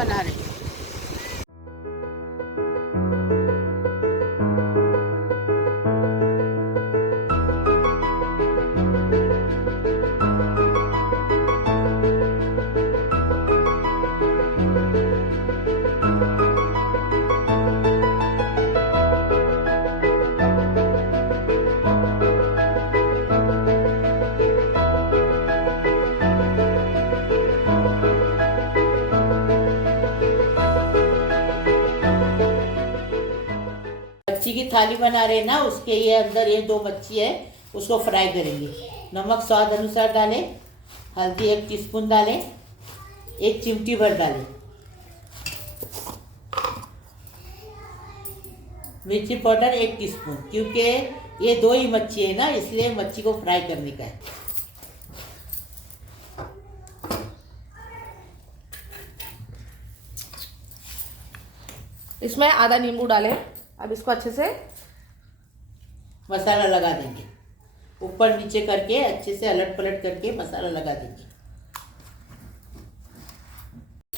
बना रहे हैं। मच्छी की थाली बना रहे हैं ना, उसके ये अंदर ये 2 मच्छी है, उसको फ्राई करेंगे। नमक स्वाद अनुसार डालें, हल्दी 1 टीस्पून डालें, 1 चिमटी भर डालें, मिर्ची पाउडर 1 टीस्पून, क्योंकि ये 2 ही मच्छी है ना, इसलिए मच्छी को फ्राई करने का है। इसमें आधा नींबू डालें। अब इसको अच्छे से मसाला लगा देंगे, ऊपर नीचे करके अच्छे से अलट पलट करके मसाला लगा देंगे।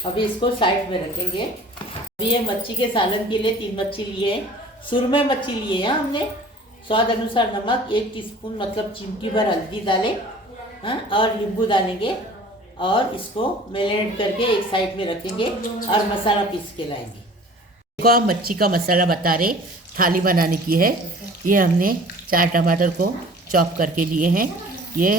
अभी इसको साइड में रखेंगे। अभी ये मच्छी के सालन के लिए 3 मच्छी लिए हैं, सुरमई मच्छी लिए हैं हमने। स्वाद अनुसार नमक 1 टीस्पून मतलब चिमटी भर हल्दी डालें, हाँ, और नींबू डालेंगे और इसको मैरिनेट करके एक साइड में रखेंगे और मसाला पीस के लाएंगे। देखो हम मच्छी का मसाला बता रहे, थाली बनाने की है। ये हमने 4 टमाटर को चॉप करके लिए हैं, ये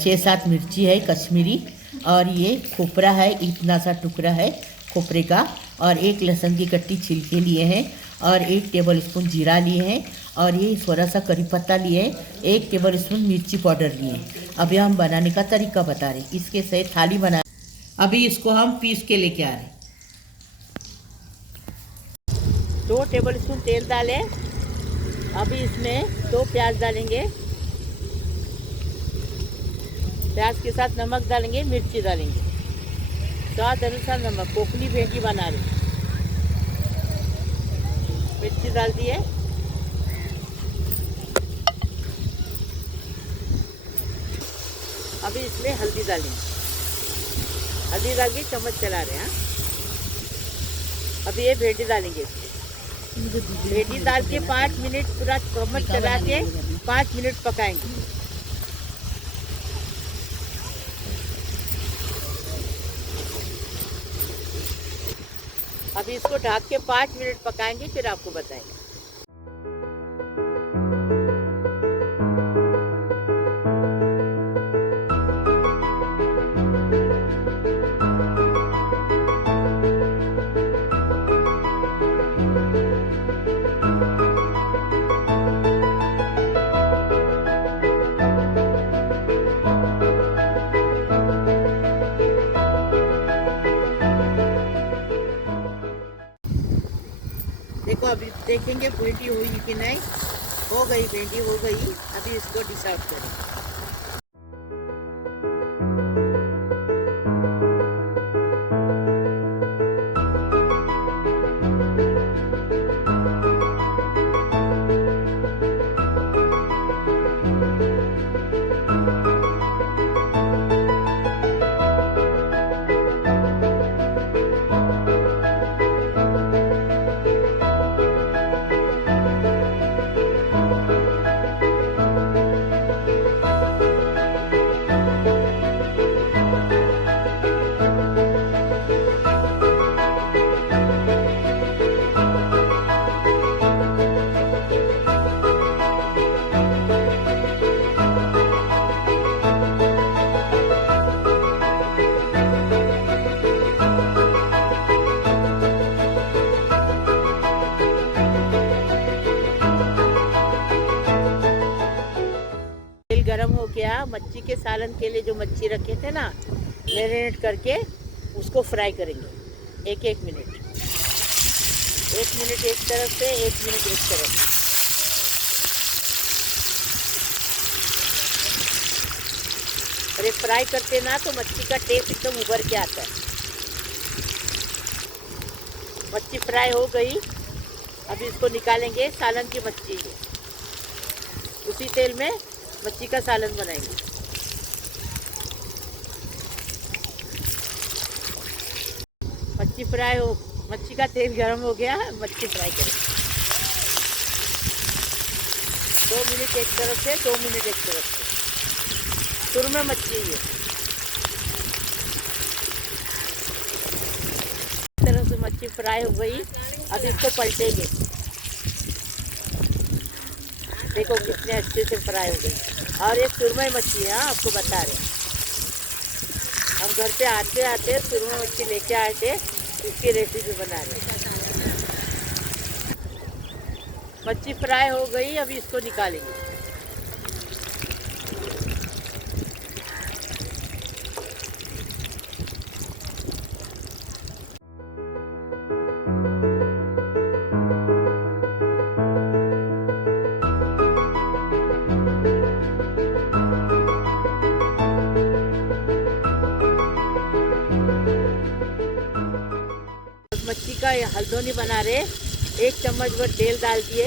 6-7 मिर्ची है कश्मीरी, और ये खोपरा है, इतना सा टुकड़ा है खोपरे का, और 1 लहसुन की कट्टी छिल के लिए हैं, और 1 टेबल स्पून जीरा लिए हैं, और ये थोड़ा सा करी पत्ता लिए हैं, 1 टेबल स्पून मिर्ची पाउडर लिए हैं। अभी हम बनाने का तरीका बता रहे, इसके सहित थाली बना। अभी इसको हम पीस के लेके आ रहे हैं। 2 टेबल स्पून तेल डालें। अभी इसमें 2 प्याज डालेंगे, प्याज के साथ नमक डालेंगे, मिर्ची डालेंगे, स्वाद अनुसार नमक। कोकनी भेंडी बना रहे, मिर्ची डाल दिए। अभी इसमें हल्दी डालेंगे, हल्दी डाल के चम्मच चला रहे हैं। अभी ये भेंडी डालेंगे, इसमें भेंडी डाल के 5 मिनट पूरा चम्मच चला के 5 मिनट पकाएंगे। अभी इसको ढक के 5 मिनट पकाएंगे, फिर आपको बताएंगे। देखो अभी देखेंगे भिंडी हुई कि नहीं। हो गई, भिंडी हो गई। अभी इसको डिश आउट करेंगे। गरम हो गया। मच्छी के सालन के लिए जो मच्छी रखे थे ना, मैरिनेट करके उसको फ्राई करेंगे 1-1 मिनट। 1 मिनट एक तरफ से, 1 मिनट एक तरफ। अरे फ्राई करते ना तो मच्छी का टेस्ट एकदम उभर के आता है। मच्छी फ्राई हो गई। अभी इसको निकालेंगे। सालन की मच्छी है, उसी तेल में मच्छी का सालन बनाएंगे। मच्छी फ्राई हो, मच्छी का तेल गर्म हो गया, मच्छी फ्राई करें। 2 मिनट एक तरफ से, 2 मिनट एक तरफ से। सुरमे मच्छी है। इस तरह से मच्छी फ्राई हो गई। अब इसको पलटेंगे। देखो कितने अच्छे से फ्राई हो गई। और एक सुरमई मच्छी है, हाँ आपको बता रहे। हम घर पे आते आते सुरमई मच्छी लेके आए थे, इसकी रेसिपी बना रहे। मच्छी फ्राई हो गई, अभी इसको निकालेंगे। मच्छी का हल्दोनी बना रहे। 1 चम्मच भर तेल डाल दिए।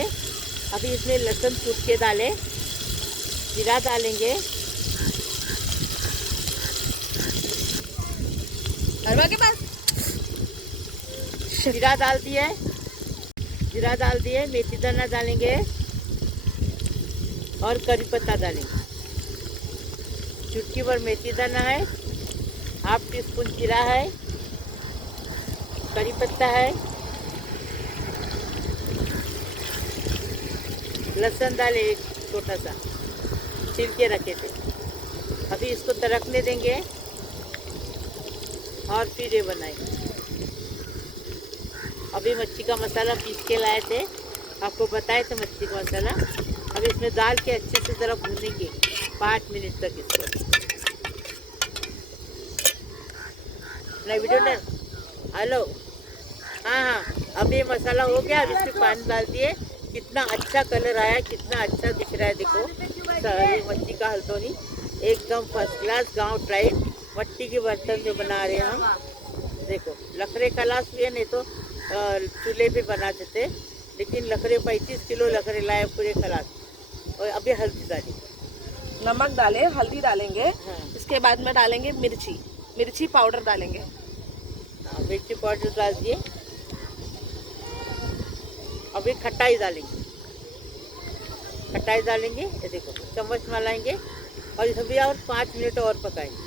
अभी इसमें लहसुन कूट के डालें, जीरा डालेंगे, हलवा के पास जीरा डाल दिए, मेथी दाना डालेंगे और करी पत्ता डालेंगे। चुटकी भर मेथी दाना है, हाफ टी स्पून जीरा है, करी पत्ता है, लहसुन डाले एक छोटा सा, छिल के रखे थे। अभी इसको तड़कने देंगे और फिर ये बनाएंगे। अभी मच्छी का मसाला पीस के लाए थे, आपको बताए थे मच्छी का मसाला। अभी इसमें डाल के अच्छे से ज़रा भूनेंगे 5 मिनट तक इसको। नहीं वीडियो डर, हेलो, हाँ, अभी मसाला हो गया। अब इसमें पानी डाल दिए। कितना अच्छा कलर आया, कितना अच्छा दिख रहा है। देखो ये मच्छी का हल्दोनी एकदम फर्स्ट क्लास, गांव टाइप मट्टी के बर्तन में बना रहे हैं हम। देखो लकड़े खलास भी है, नहीं तो चूल्हे पे बनाते थे, लेकिन लकड़े 35 किलो लकड़े लाए पूरे खलास। और अभी हल्दी डाली, नमक डाले, हल्दी डालेंगे। हाँ। इसके बाद में डालेंगे मिर्ची पाउडर डालेंगे। हाँ, मिर्ची पाउडर डाल दिए। अभी खटाई डालेंगे, ये देखो चम्मच मिलाएंगे और इसे और 5 मिनट और पकाएंगे।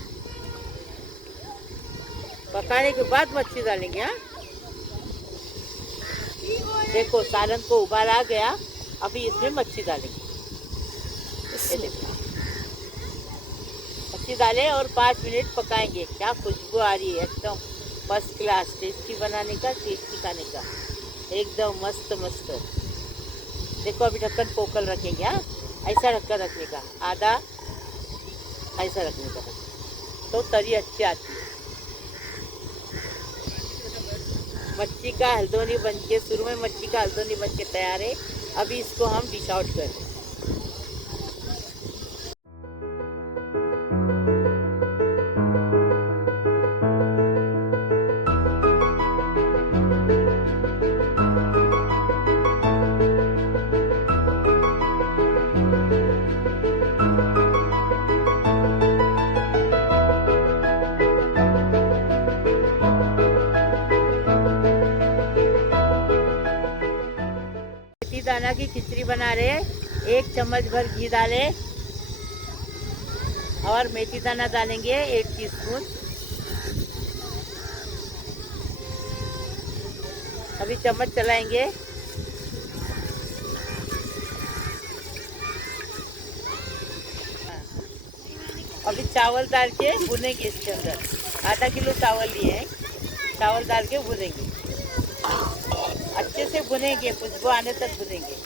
पकाने के बाद मच्छी डालेंगे। हाँ, देखो सालन को उबाल आ गया। अभी इसमें मच्छी डालेंगे। ये देखो मच्छी डाले और 5 मिनट पकाएंगे। क्या खुशबू आ रही है, एकदम फर्स्ट क्लास, टेस्टी बनाने का, टेस्टी खाने का, एकदम मस्त मस्त। देखो अभी ढक्कन पोकल रखेंगे। हाँ, ऐसा ढक्कन रखने का, आधा ऐसा रखने का, तो तरी अच्छी आती है। मच्छी का हल्दोनी बनके, सुरमई मच्छी का हल्दोनी बनके तैयार है। अभी इसको हम डिश आउट कर दें। मेथी दाना की खिचड़ी बना रहे हैं। 1 चम्मच भर घी डाले और मेथी दाना डालेंगे 1 टीस्पून। अभी चम्मच चलाएंगे। अभी चावल डाल के भुनेंगे इसके अंदर। आधा किलो चावल लिए हैं, चावल डाल के भुनेंगे, अच्छे से भुनेंगे, खुशबू आने तक भुनेंगे।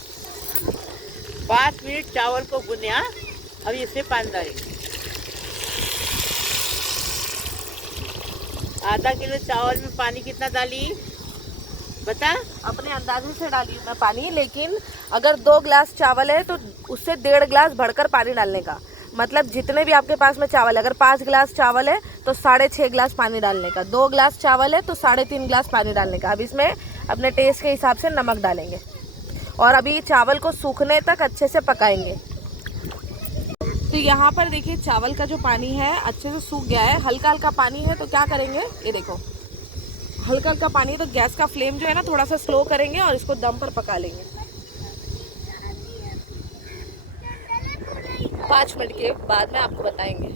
5 मिनट चावल को भुने। अभी इसमें पानी डालेंगे। आधा किलो चावल में पानी कितना डाली बता? अपने अंदाजे से डाली मैं पानी, लेकिन अगर 2 गिलास चावल है तो उससे 1.5 गिलास बढ़कर पानी डालने का। मतलब जितने भी आपके पास में चावल है, अगर 5 गिलास चावल है तो 6.5 गिलास पानी डालने का। 2 गिलास चावल है तो 3.5 गिलास पानी डालने का। अब इसमें अपने टेस्ट के हिसाब से नमक डालेंगे और अभी चावल को सूखने तक अच्छे से पकाएंगे। तो यहाँ पर देखिए चावल का जो पानी है अच्छे से सूख गया है, हल्का हल्का पानी है। तो क्या करेंगे, ये देखो हल्का हल्का पानी है, तो गैस का फ्लेम जो है ना थोड़ा सा स्लो करेंगे और इसको दम पर पका लेंगे। 5 मिनट के बाद में आपको बताएंगे।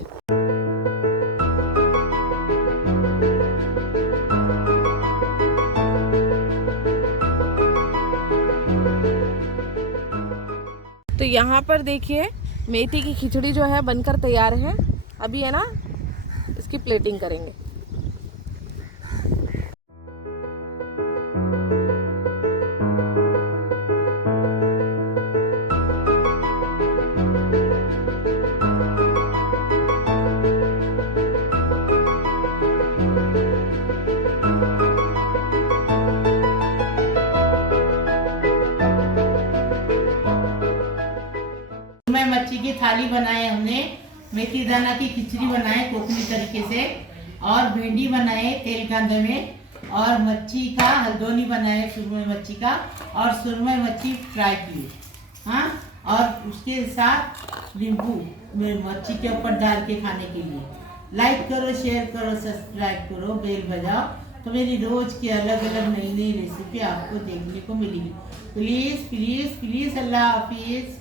तो यहाँ पर देखिए मेथी की खिचड़ी जो है बनकर तैयार है। अभी है ना इसकी प्लेटिंग करेंगे। मैं मच्छी की थाली बनाए हमने, मेथी दाना की खिचड़ी बनाए कोकनी तरीके से, और भिंडी बनाए तेल कांदे में, और मच्छी का हल्दोनी बनाए सुरमई मच्छी का, और सुरमई मच्छी फ्राई की। हाँ, और उसके साथ नींबू मच्छी के ऊपर डाल के खाने के लिए। लाइक करो, शेयर करो, सब्सक्राइब करो, बेल बजाओ, तो मेरी रोज की अलग अलग नई नई रेसिपी आपको देखने को मिलेगी। प्लीज़ प्लीज़ प्लीज़, अल्लाह हाफिज़।